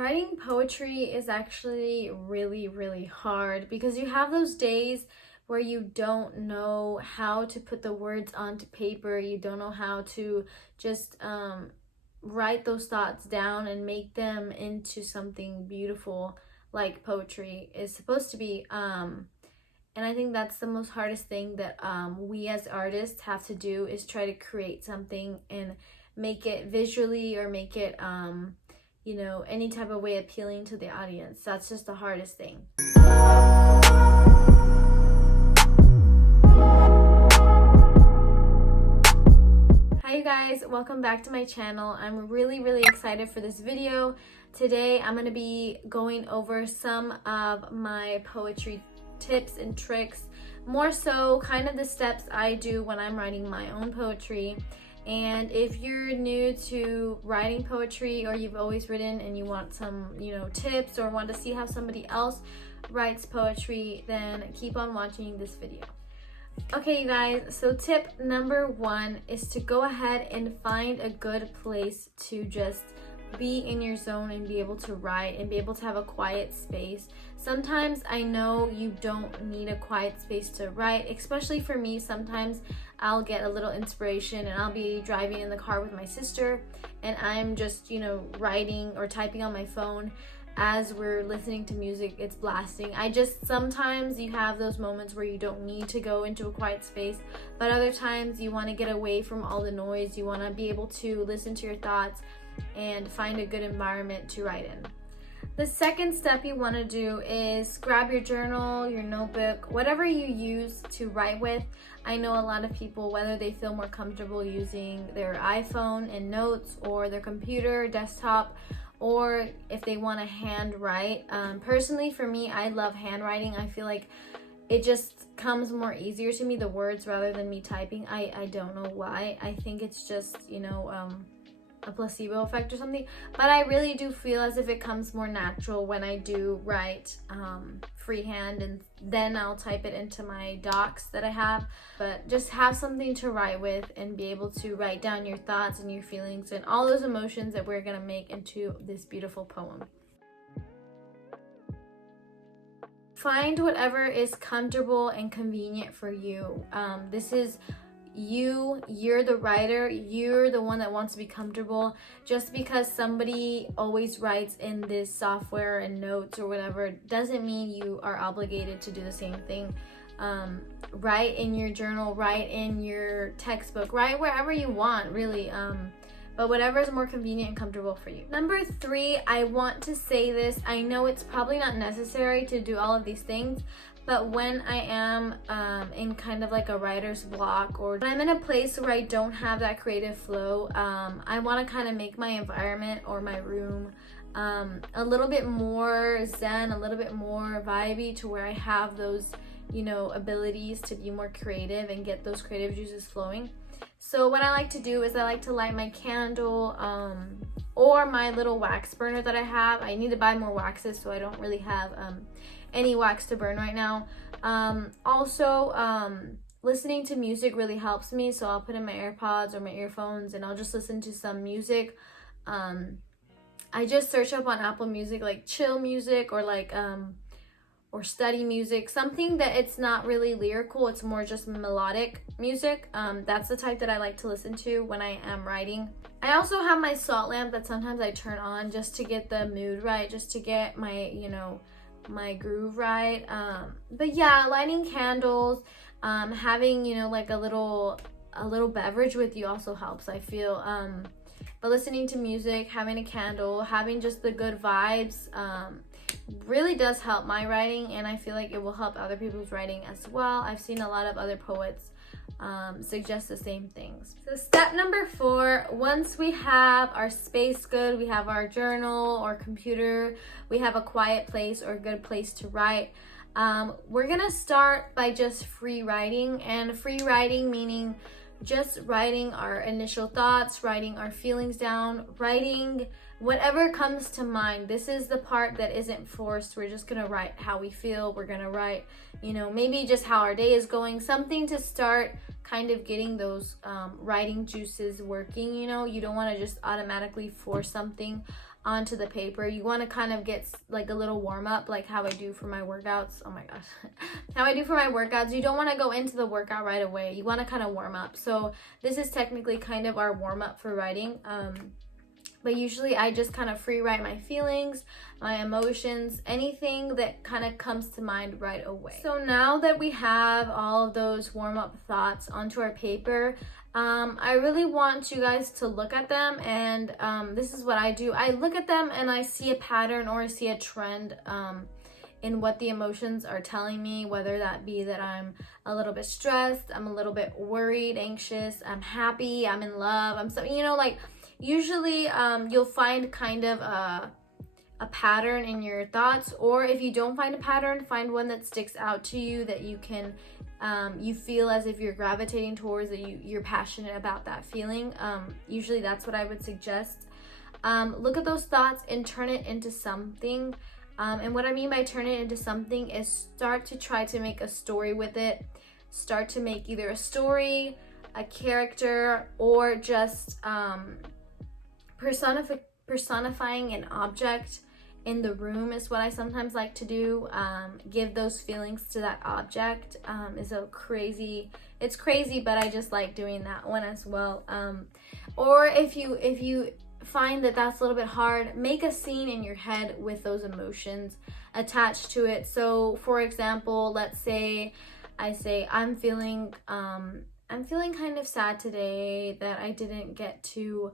Writing poetry is actually really hard because you have those days where you don't know how to put the words onto paper. You don't know how to just write those thoughts down and make them into something beautiful like poetry is supposed to be. And I think that's the most hardest thing that we as artists have to do, is try to create something and make it visually or make it any type of way appealing to the audience. That's just the hardest thing. Hi you guys, welcome back to my channel. I'm really excited for this video. Today I'm going to be going over some of my poetry tips and tricks, more so kind of the steps I do when I'm writing my own poetry. And if you're new to writing poetry, or you've always written and you want some tips, or want to see how somebody else writes poetry, then keep on watching this video. Okay you guys, so tip number 1 is to go ahead and find a good place to just be in your zone and be able to write and be able to have a quiet space. Sometimes I know you don't need a quiet space to write, especially for me. Sometimes I'll get a little inspiration and I'll be driving in the car with my sister and I'm just writing or typing on my phone as we're listening to music. It's blasting. Sometimes you have those moments where you don't need to go into a quiet space, but other times you want to get away from all the noise. You want to be able to listen to your thoughts and find a good environment to write in. The second step you want to do is grab your journal, your notebook, whatever you use to write with. I know a lot of people, whether they feel more comfortable using their iPhone and notes, or their computer, desktop, or if they want to hand write. Personally, for me, I love handwriting. I feel like it just comes more easier to me, the words, rather than me typing. I don't know why. I think it's just, a placebo effect or something, but I really do feel as if it comes more natural when I do write freehand, and then I'll type it into my docs that I have. But just have something to write with and be able to write down your thoughts and your feelings and all those emotions that we're gonna make into this beautiful poem. Find whatever is comfortable and convenient for you. This is you're the writer, you're the one that wants to be comfortable. Just because somebody always writes in this software and notes or whatever doesn't mean you are obligated to do the same thing. Write in your journal, write in your textbook, write wherever you want, really, but whatever is more convenient and comfortable for you. Number 3, I want to say this, I know it's probably not necessary to do all of these things, but when I am in kind of like a writer's block, or when I'm in a place where I don't have that creative flow, I want to kind of make my environment or my room a little bit more zen, a little bit more vibey, to where I have those abilities to be more creative and get those creative juices flowing. So what I like to do is I like to light my candle or my little wax burner that I have. I need to buy more waxes, so I don't really have any wax to burn right now. Also, listening to music really helps me, so I'll put in my AirPods or my earphones and I'll just listen to some music. I just search up on Apple Music like chill music, or like or study music, something that it's not really lyrical, it's more just melodic music. That's the type that I like to listen to when I am writing. I also have my salt lamp that sometimes I turn on just to get the mood right, just to get my my groove right. But yeah, lighting candles, having like a little beverage with you also helps, I feel. But listening to music, having a candle, having just the good vibes really does help my writing, and I feel like it will help other people's writing as well. I've seen a lot of other poets suggest the same things. So step number 4, once we have our space good, we have our journal or computer, we have a quiet place or a good place to write, we're gonna start by just free writing. And free writing meaning just writing our initial thoughts, writing our feelings down, writing whatever comes to mind. This is the part that isn't forced. We're just gonna write how we feel. We're gonna write, maybe just how our day is going, something to start kind of getting those writing juices working. You don't want to just automatically force something. onto the paper. You want to kind of get like a little warm up, like how I do for my workouts. Oh my gosh. How I do for my workouts. You don't want to go into the workout right away. You want to kind of warm up. So this is technically kind of our warm up for writing. But usually I just kind of free write my feelings, my emotions, anything that kind of comes to mind right away. So now that we have all of those warm-up thoughts onto our paper, I really want you guys to look at them, and this is what I do. I look at them and I see a pattern or I see a trend in what the emotions are telling me, whether that be that I'm a little bit stressed, I'm a little bit worried, anxious, I'm happy, I'm in love, I'm so, you know, like, usually you'll find kind of a pattern in your thoughts, or if you don't find a pattern, find one that sticks out to you that you can you feel as if you're gravitating towards, that you're passionate about that feeling. Usually that's what I would suggest. Look at those thoughts and turn it into something. And what I mean by turn it into something is start to try to make a story with it. Start to make either a story, a character, or just personifying an object in the room is what I sometimes like to do. Give those feelings to that object. It's crazy, but I just like doing that one as well. Or if you find that that's a little bit hard, make a scene in your head with those emotions attached to it. So for example, let's say I say I'm feeling kind of sad today that I didn't get to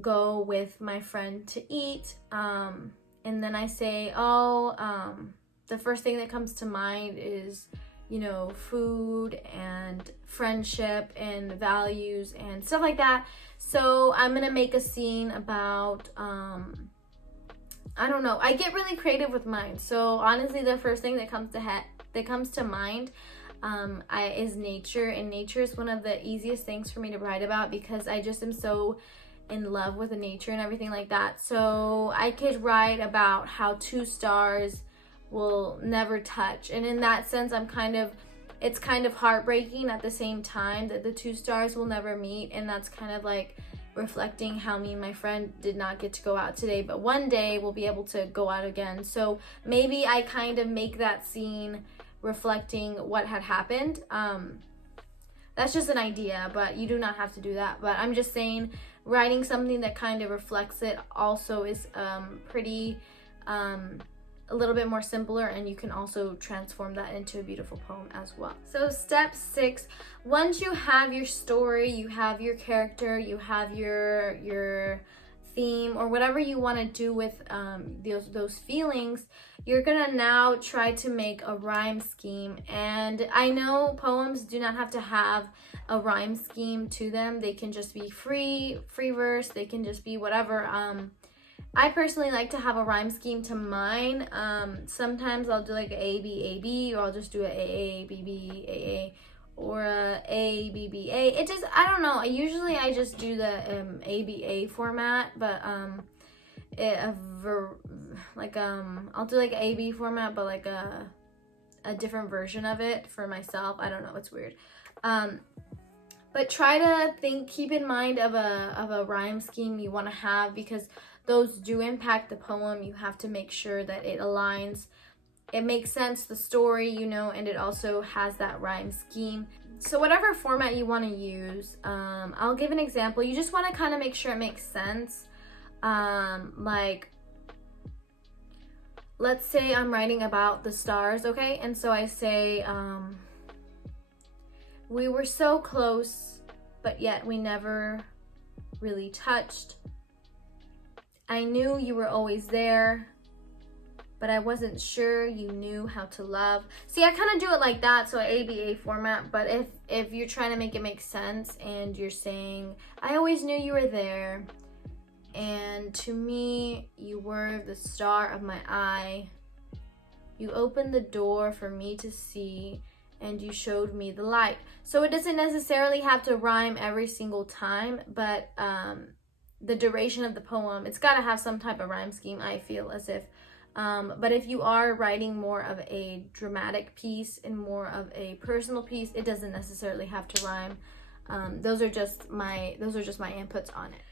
go with my friend to eat, and then I say, the first thing that comes to mind is, you know, food and friendship and values and stuff like that. So I'm gonna make a scene about I don't know, I get really creative with mine. So honestly, the first thing that comes to mind is nature, and nature is one of the easiest things for me to write about because I just am so in love with nature and everything like that. So I could write about how two stars will never touch, and in that sense it's kind of heartbreaking at the same time that the two stars will never meet, and that's kind of like reflecting how me and my friend did not get to go out today, but one day we'll be able to go out again. So maybe I kind of make that scene reflecting what had happened. That's just an idea, but you do not have to do that. But I'm just saying, writing something that kind of reflects it also is pretty a little bit more simpler, and you can also transform that into a beautiful poem as well. So step 6, once you have your story, you have your character, you have your theme, or whatever you want to do with those feelings, you're gonna now try to make a rhyme scheme. And I know poems do not have to have a rhyme scheme to them. They can just be free verse, they can just be whatever. I personally like to have a rhyme scheme to mine. Sometimes I'll do like a A B A B, or I'll just do a A B B A A, or a B B A. It just, I don't know. Usually I just do the ABA format, but I'll do like AB format, but like a different version of it for myself. I don't know, it's weird. But try to keep in mind of a rhyme scheme you want to have, because those do impact the poem. You have to make sure that it aligns, it makes sense, the story, you know, and it also has that rhyme scheme. So whatever format you want to use, I'll give an example. You just want to kind of make sure it makes sense. Like, let's say I'm writing about the stars, okay? And so I say, we were so close, but yet we never really touched. I knew you were always there, but I wasn't sure you knew how to love. See, I kind of do it like that, so ABA format. But if you're trying to make it make sense and you're saying, I always knew you were there, and to me, you were the star of my eye. You opened the door for me to see, and you showed me the light. So it doesn't necessarily have to rhyme every single time, but the duration of the poem, it's got to have some type of rhyme scheme, I feel as if. But if you are writing more of a dramatic piece and more of a personal piece, it doesn't necessarily have to rhyme. Those are just my inputs on it.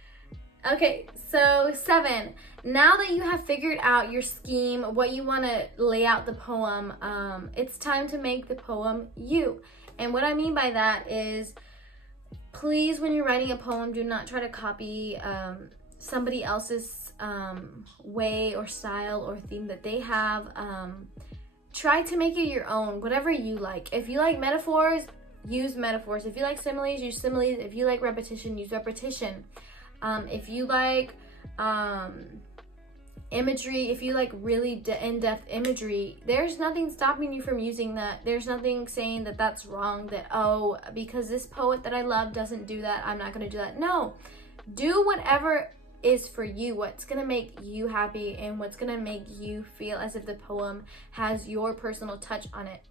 Okay, so 7. Now that you have figured out your scheme, what you want to lay out the poem, it's time to make the poem you. And what I mean by that is, please, when you're writing a poem, do not try to copy somebody else's way or style or theme that they have. Try to make it your own, whatever you like. If you like metaphors, use metaphors. If you like similes, use similes. If you like repetition, use repetition. If you like imagery, if you like really in-depth imagery, there's nothing stopping you from using that. There's nothing saying that that's wrong, that, oh, because this poet that I love doesn't do that, I'm not going to do that. No, do whatever is for you, what's going to make you happy and what's going to make you feel as if the poem has your personal touch on it.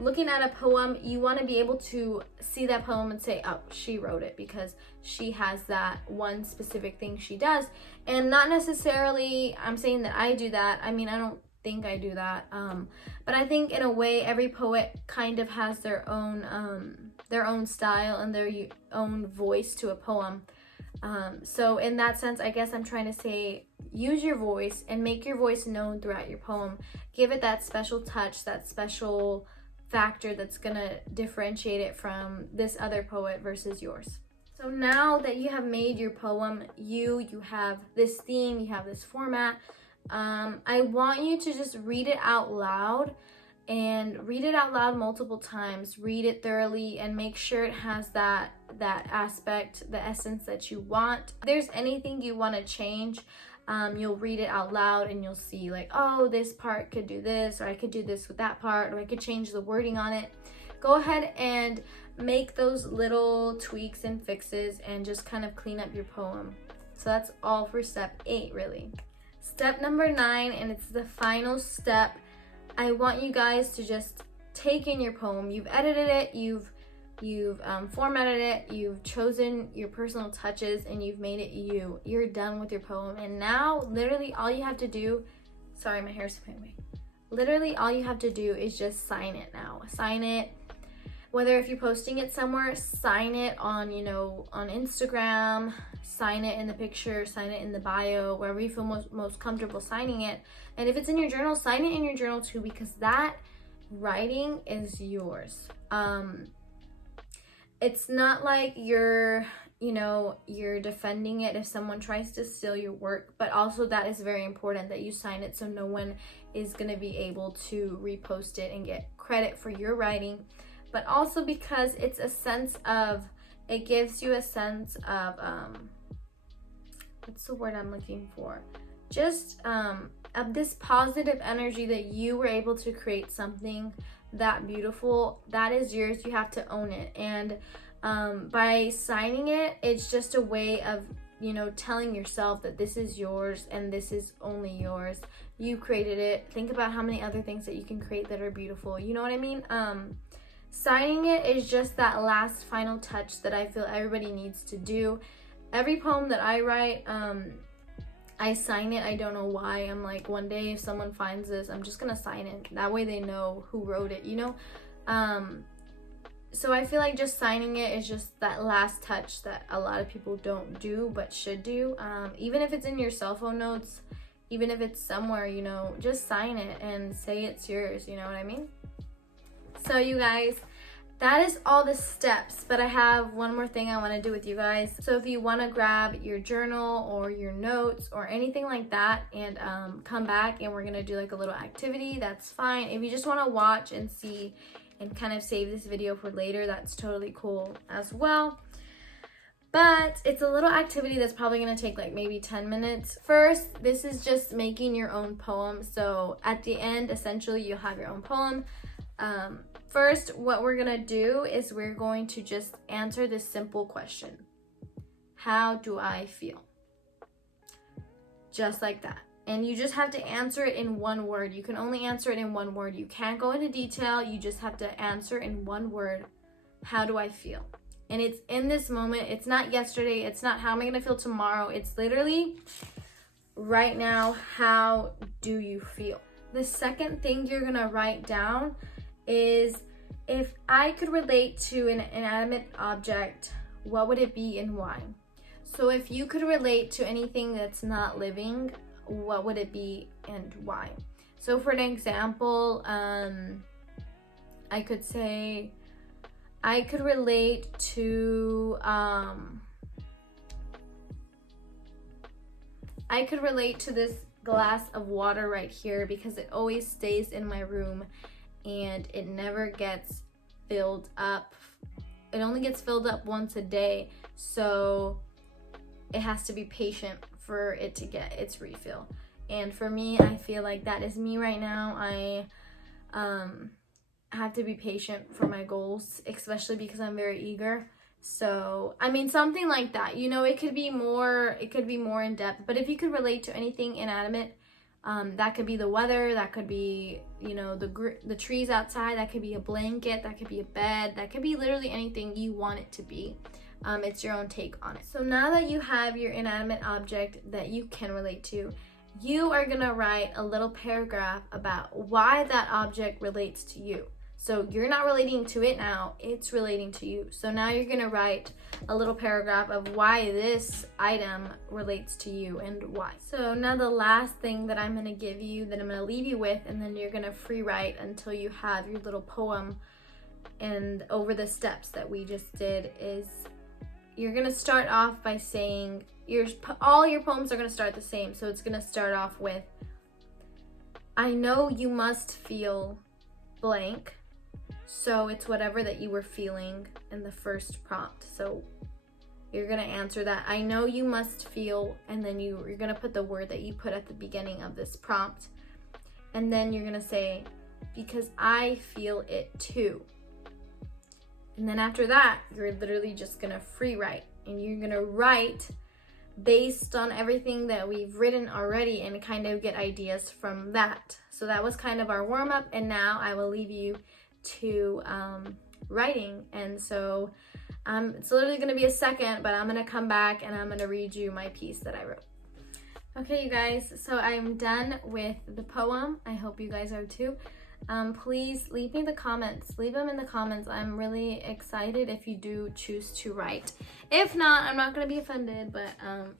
Looking at a poem, you want to be able to see that poem and say, oh, she wrote it because she has that one specific thing she does. And not necessarily I'm saying that I do that. I mean, I don't think I do that. But I think in a way, every poet kind of has their own style and their own voice to a poem. So in that sense, I guess I'm trying to say, use your voice and make your voice known throughout your poem. Give it that special touch, that special factor that's gonna differentiate it from this other poet versus yours. So now that you have made your poem you have this theme, you have this format, I want you to just read it out loud, and read it out loud multiple times. Read it thoroughly and make sure it has that aspect, the essence that you want. If there's anything you want to change, you'll read it out loud and you'll see like, oh, this part could do this, or I could do this with that part, or I could change the wording on it. Go ahead and make those little tweaks and fixes and just kind of clean up your poem. So that's all for step 8, really. Step number 9, and it's the final step. I want you guys to just take in your poem. You've edited it, you've formatted it, you've chosen your personal touches, and you've made it you. You're done with your poem, and now literally all you have to do, sorry, my hair's my way. Literally all you have to do is just sign it now. Sign it, whether if you're posting it somewhere, sign it on, on Instagram, sign it in the picture, sign it in the bio, wherever you feel most comfortable signing it. And if it's in your journal, sign it in your journal too, because that writing is yours. It's not like you're defending it if someone tries to steal your work, but also that is very important that you sign it so no one is going to be able to repost it and get credit for your writing. But also because it gives you a sense of, what's the word I'm looking for? Just of this positive energy that you were able to create something that beautiful, that is yours. You have to own it. And by signing it, it's just a way of, telling yourself that this is yours and this is only yours. You created it. Think about how many other things that you can create that are beautiful. You know what I mean? Signing it is just that last final touch that I feel everybody needs to do. Every poem that I write, I sign it. I don't know why. I'm like, one day if someone finds this, I'm just gonna sign it. That way they know who wrote it, So I feel like just signing it is just that last touch that a lot of people don't do but should do. Even if it's in your cell phone notes, even if it's somewhere, just sign it and say it's yours, you know what I mean? So you guys, that is all the steps, but I have one more thing I want to do with you guys. So if you want to grab your journal or your notes or anything like that and come back and we're going to do like a little activity, that's fine. If you just want to watch and see and kind of save this video for later, that's totally cool as well. But it's a little activity that's probably going to take like maybe 10 minutes. First, this is just making your own poem. So at the end, essentially, you'll have your own poem. First, what we're gonna do is we're going to just answer this simple question. How do I feel? Just like that. And you just have to answer it in one word. You can only answer it in one word. You can't go into detail. You just have to answer in one word. How do I feel? And it's in this moment. It's not yesterday. It's not how am I gonna feel tomorrow. It's literally right now. How do you feel? The second thing you're gonna write down is, if I could relate to an inanimate object, what would it be and why? So if you could relate to anything that's not living, what would it be and why? So for an example, I could say I could relate to this glass of water right here because it always stays in my room and it never gets filled up. It only gets filled up once a day, so it has to be patient for it to get its refill. And for me, I feel like that is me right now. I have to be patient for my goals, especially because I'm very eager. So, I mean, something like that, you know, it could be more in depth, but if you could relate to anything inanimate, that could be the weather, that could be, you know, the trees outside, that could be a blanket, that could be a bed, that could be literally anything you want it to be. It's your own take on it. So now that you have your inanimate object that you can relate to, you are gonna write a little paragraph about why that object relates to you. So you're not relating to it now, it's relating to you. So now you're gonna write a little paragraph of why this item relates to you and why. So now the last thing that I'm gonna give you, that I'm gonna leave you with, and then you're gonna free write until you have your little poem. And over the steps that we just did is, you're gonna start off by saying, all your poems are gonna start the same. So it's gonna start off with, I know you must feel blank. So it's whatever that you were feeling in the first prompt. So you're gonna answer that, I know you must feel, and then you're gonna put the word that you put at the beginning of this prompt. And then you're gonna say, because I feel it too. And then after that, you're literally just gonna free write, and you're gonna write based on everything that we've written already and kind of get ideas from that. So that was kind of our warm up, and now I will leave you to writing. And so it's literally gonna be a second, but I'm gonna come back and I'm gonna read you my piece that I wrote. Okay, you guys, so I'm done with the poem. I hope you guys are too. Please leave me the comments. Leave them in the comments. I'm really excited if you do choose to write. If not, I'm not gonna be offended, but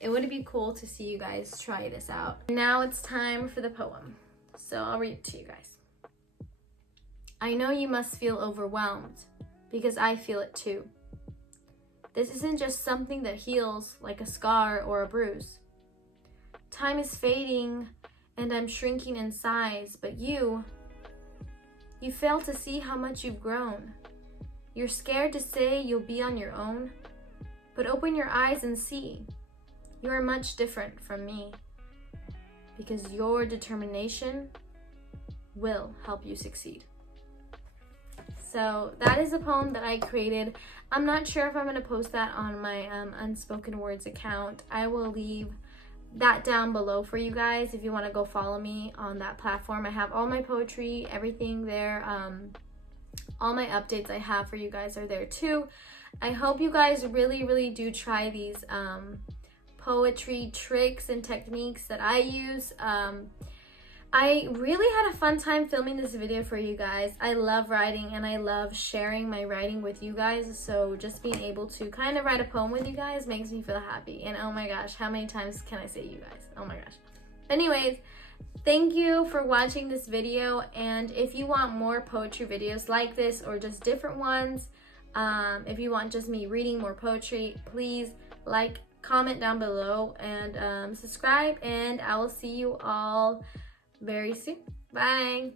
it would be cool to see you guys try this out. Now it's time for the poem. So I'll read it to you guys. I know you must feel overwhelmed because I feel it too. This isn't just something that heals like a scar or a bruise. Time is fading and I'm shrinking in size, but you fail to see how much you've grown. You're scared to say you'll be on your own, but open your eyes and see. You are much different from me because your determination will help you succeed. So that is a poem that I created. I'm not sure if I'm going to post that on my Unspoken Words account. I will leave that down below for you guys if you want to go follow me on that platform. I have all my poetry, everything there. All my updates I have for you guys are there too. I hope you guys really do try these poetry tricks and techniques that I use. I really had a fun time filming this video for you guys. I love writing and I love sharing my writing with you guys. So just being able to kind of write a poem with you guys makes me feel happy. And oh my gosh, how many times can I say you guys? Oh my gosh. Anyways, thank you for watching this video. And if you want more poetry videos like this or just different ones, if you want just me reading more poetry, please like, comment down below, and subscribe. And I will see you all very soon. Bye.